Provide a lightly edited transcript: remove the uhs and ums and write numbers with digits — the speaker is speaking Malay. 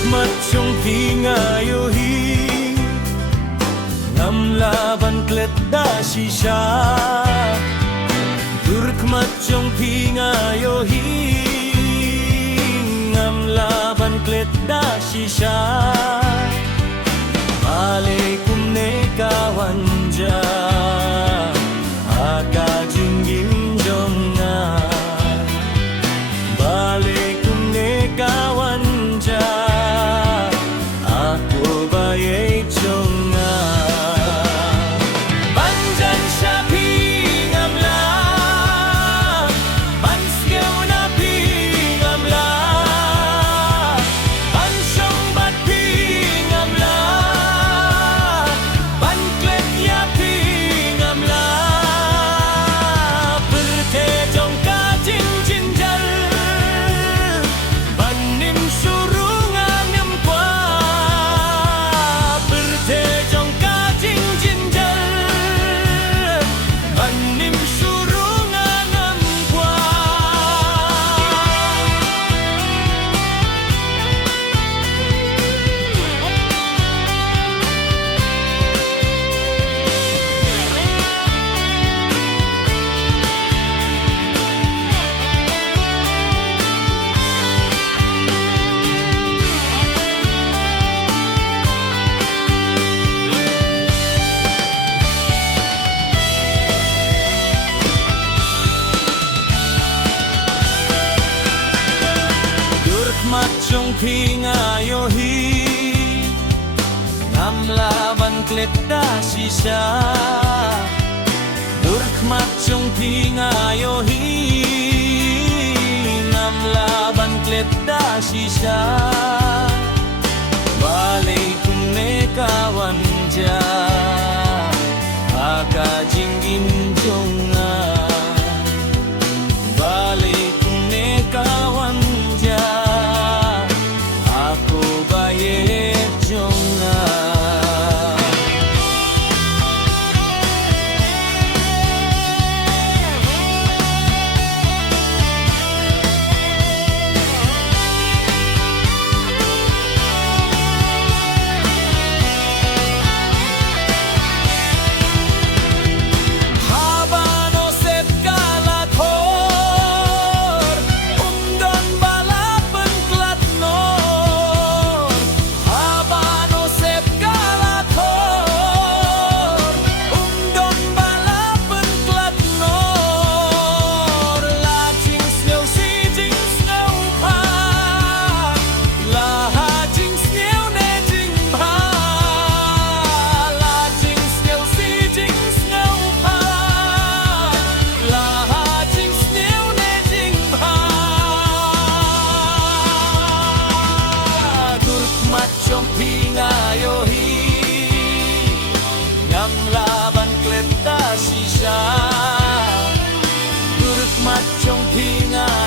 Matsyong pingayohi ngam laban klet da shisha. Durk matsyong pingayohi ngam laban klet da shisha. Alaikum ne kawanja aka jinggim jonga. Alaikum ne kawanja aku baye jonga. Banjan syapi ngamla banskeu napi ngamla bansyong batpi ngamla banklet yapi ngamla perte jong ka jinjinjal banim surungan ngempwa perte jong ka jinjinjal banim surungan ngempwa. Durk matsyong pingayohi ngam laban klet da shisha. Durk matsyong pingayohi ngam laban klet da shisha. Walaikum ne kawanja aka jinggim jonga. Walaikum ne kawanja aku baye jonga. Habano sep kalathor umdon balapan klat nor. Habano sep kalathor umdon balapan klat nor. La jing sneu si jing sneu pa la ha jing sneu ne jing pa. La jing sneu si jing sneu pa la ha jing sneu ne jing pa. Durk matsyong pingayohi ngam laban klet da shisha. Durk matsyong pingayohi